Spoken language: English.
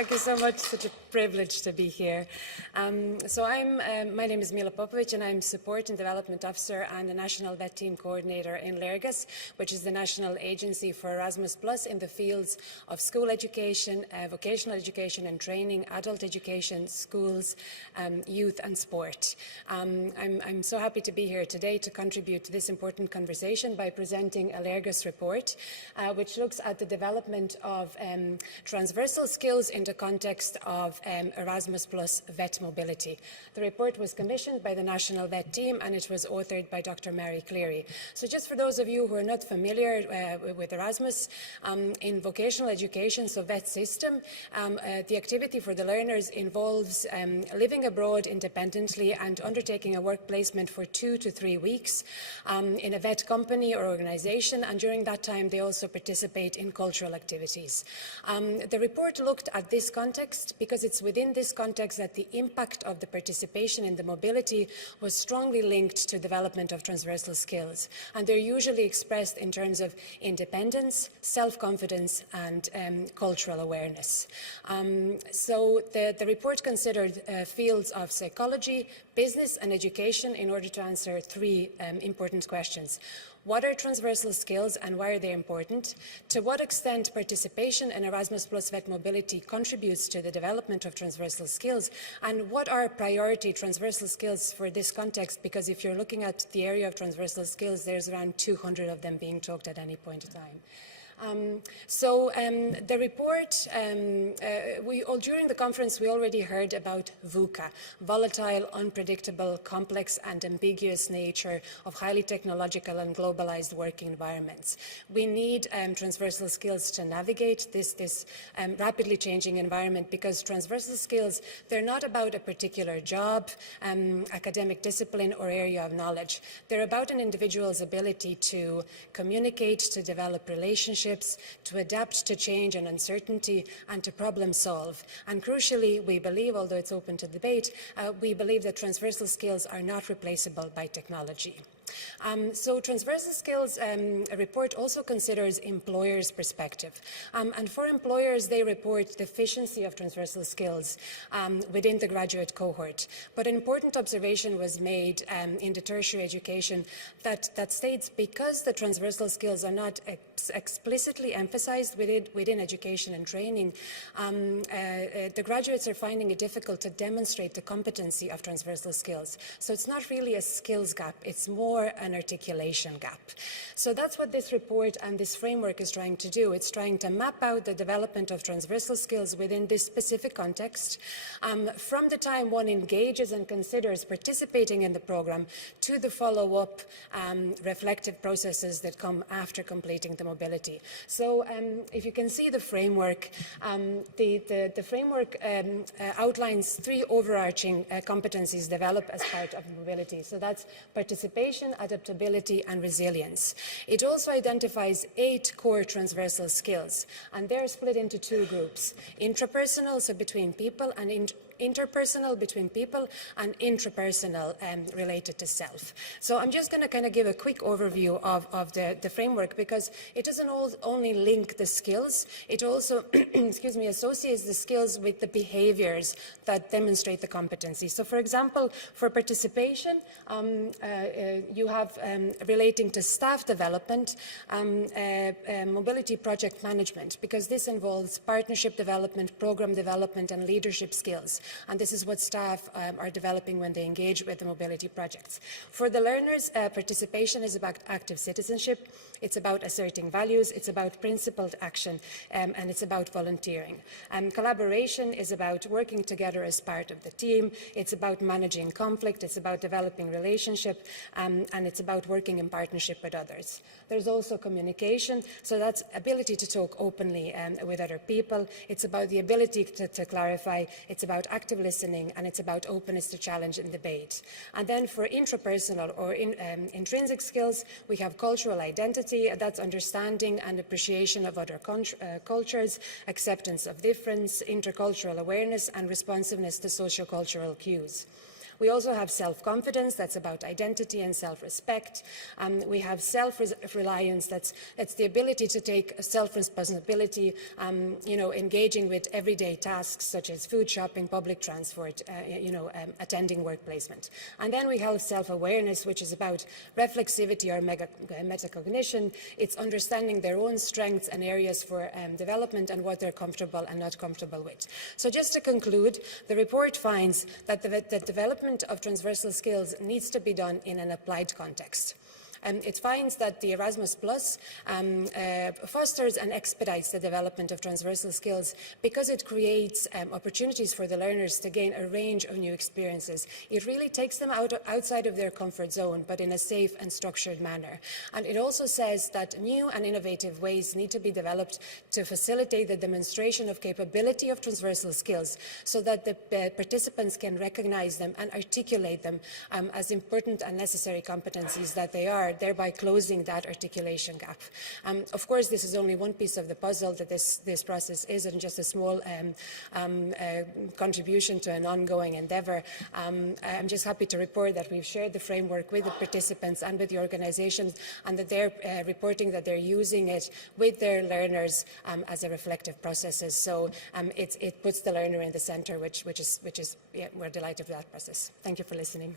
Thank you so much. Such a privilege to be here. My name is Mila Popovich, and I'm Support and Development Officer and the National Vet Team Coordinator in Lergas, which is the national agency for Erasmus Plus in the fields of school education, vocational education and training, adult education, schools, youth and sport. I'm so happy to be here today to contribute to this important conversation by presenting a Lergas report, which looks at the development of transversal skills in the context of Erasmus Plus vet mobility. The report was commissioned by the National Vet Team and it was authored by Dr. Mary Cleary. So just for those of you who are not familiar with Erasmus, in vocational education, so vet system, the activity for the learners involves living abroad independently and undertaking a work placement for 2 to 3 weeks in a vet company or organization, and during that time they also participate in cultural activities. The report looked at this context because it's within this context that the impact of the participation in the mobility was strongly linked to development of transversal skills, and they're usually expressed in terms of independence, self-confidence and cultural awareness. So the report considered fields of psychology, business and education in order to answer 3 important questions. What are transversal skills and why are they important? To what extent participation in Erasmus Plus vet mobility contributes to the development of transversal skills? And what are priority transversal skills for this context? Because if you're looking at the area of transversal skills, there's around 200 of them being talked at any point in time. The report, during the conference we already heard about VUCA, volatile, unpredictable, complex and ambiguous nature of highly technological and globalized working environments. We need transversal skills to navigate this rapidly changing environment, because transversal skills, they're not about a particular job, academic discipline or area of knowledge. They're about an individual's ability to communicate, to develop relationships, to adapt to change and uncertainty, and to problem solve. And crucially, we believe, although it's open to debate, we believe that transversal skills are not replaceable by technology. So transversal skills, a report also considers employers' perspective. And for employers, they report deficiency of transversal skills within the graduate cohort. But an important observation was made in the tertiary education that states because the transversal skills are not explicitly emphasized within education and training, the graduates are finding it difficult to demonstrate the competency of transversal skills. So it's not really a skills gap, it's more an articulation gap. So that's what this report and this framework is trying to do. It's trying to map out the development of transversal skills within this specific context, from the time one engages and considers participating in the program to the follow-up reflective processes that come after completing the mobility. So if you can see the framework, the framework outlines 3 overarching competencies developed as part of mobility. So that's participation, adaptability and resilience. It also identifies 8 core transversal skills, and they're split into 2 groups: intrapersonal, so between people, and interpersonal, between people, and intrapersonal, related to self. So I'm just going to kind of give a quick overview of the framework, because it doesn't only link the skills, it also excuse me, associates the skills with the behaviors that demonstrate the competency. So for example, for participation, you have relating to staff development, mobility project management, because this involves partnership development, program development and leadership skills. And this is what staff are developing when they engage with the mobility projects. For the learners, participation is about active citizenship, it's about asserting values, it's about principled action, and it's about volunteering. Collaboration is about working together as part of the team, it's about managing conflict, it's about developing relationship, and it's about working in partnership with others. There's also communication, so that's ability to talk openly with other people. It's about the ability to clarify, it's about active listening, and it's about openness to challenge and debate. And then for intrapersonal or intrinsic skills, we have cultural identity, that's understanding and appreciation of other cultures, acceptance of difference, intercultural awareness, and responsiveness to socio-cultural cues. We also have self-confidence, that's about identity and self-respect. We have self-reliance, that's the ability to take self-responsibility, engaging with everyday tasks such as food shopping, public transport, attending work placement. And then we have self-awareness, which is about reflexivity or metacognition. It's understanding their own strengths and areas for development and what they're comfortable and not comfortable with. So just to conclude, the report finds that the development of transversal skills needs to be done in an applied context. It finds that the Erasmus Plus fosters and expedites the development of transversal skills because it creates opportunities for the learners to gain a range of new experiences. It really takes them outside of their comfort zone, but in a safe and structured manner. And it also says that new and innovative ways need to be developed to facilitate the demonstration of capability of transversal skills so that the participants can recognize them and articulate them as important and necessary competencies that they are, thereby closing that articulation gap. Of course, this is only one piece of the puzzle, that this process isn't just a small contribution to an ongoing endeavour. I'm just happy to report that we've shared the framework with the participants and with the organisations, and that they're reporting that they're using it with their learners as a reflective processes. So it puts the learner in the centre, which is we're delighted with that process. Thank you for listening.